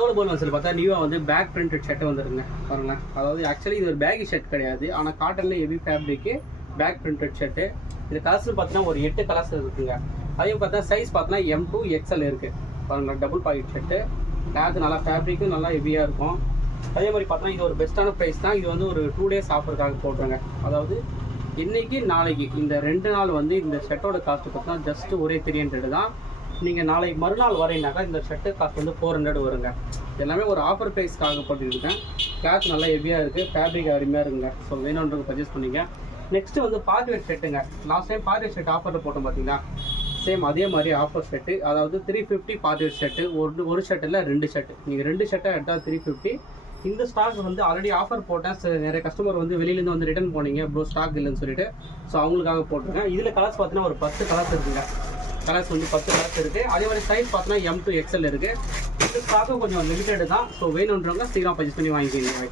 போல் muscle பார்த்தா நியூவா வந்து பேக் பிரிண்டட் ஷர்ட் வந்துருங்க பாருங்களேன். அதாவது ஆக்சுவலி இது ஒரு பேகி ஷர்ட் கிடையாது, ஆனால் காட்டன்ல heavy fabric back printed shirt. இது கலர்ஸ் பார்த்தீங்கன்னா ஒரு 8 கலர்ஸ் இருக்குங்க. அதையும் பார்த்தா சைஸ் பார்த்தீங்கன்னா M2 XL இருக்கு பாருங்களா. டபுள் பாக்கெட் ஷர்ட்டு, கிளாத் நல்லா ஃபேப்ரிக்கும் நல்லா ஹெவியாக இருக்கும். அதே மாதிரி பார்த்தீங்கன்னா இது ஒரு பெஸ்ட்டான ப்ரைஸ் தான். இது வந்து ஒரு 2 டேஸ் ஆஃபருக்காக போட்டுருங்க. அதாவது இன்னைக்கு நாளைக்கு இந்த 2 நாள் வந்து இந்த ஷர்ட்டோட காஸ்ட் பார்த்தீங்கன்னா ஜஸ்ட் ஒரே 300 தான். நீங்கள் நாளைக்கு மறுநாள் வரீங்கனாக்கா இந்த ஷர்ட்டு காஸ்ட் வந்து 400 வருங்க. எல்லாமே ஒரு ஆஃபர் ப்ரைஸ்க்காக போட்டுருக்கேன். கிளாத் நல்லா ஹெவியாக இருக்குது, ஃபேப்ரிக் அருமையாக இருக்குங்க. ஸோ வேணுன்றது பர்ச்சேஸ் பண்ணிங்க. நெக்ஸ்ட்டு வந்து பார்ட்டிவேர் ஷர்ட்டுங்க. லாஸ்ட் டைம் பார்ட்டிவேர் ஷர்ட் ஆஃபரில் போட்டோம் பார்த்தீங்கன்னா, சேம் அதே மாதிரி ஆஃபர் ஷர்ட்டு. அதாவது 350 பார்ட்டிவேர் ஷர்ட்டு. ஒரு ஷர்ட்டில் 2 ஷர்ட்டு. நீங்கள் 2 ஷர்ட்டை எடுத்தால் 350. இந்த ஸ்டாக் வந்து ஆல்ரெடி ஆஃபர் போட்டேன். நிறைய கஸ்டமர் வந்து வெளியிலேருந்து வந்து ரிட்டர்ன் போனீங்க, ப்ரோ ஸ்டாக் இல்லைன்னு சொல்லிட்டு. ஸோ அவங்களுக்காக போட்டிருக்கேன். இதில் கலர்ஸ் பார்த்தீங்கன்னா ஒரு 10 கலர்ஸ் இருக்குங்க. கலர்ஸ் வந்து 10 கலர்ஸ் இருக்குது. அதே மாதிரி சைஸ் பார்த்தீங்கன்னா M2 XL இருக்குது. இந்த ஸ்டாக்கும் கொஞ்சம் லிமிட்டடு தான். ஸோ வேணுன்றவங்க சீக்கிரம் பர்ச்சேஸ் பண்ணி வாங்கிக்கிங்க.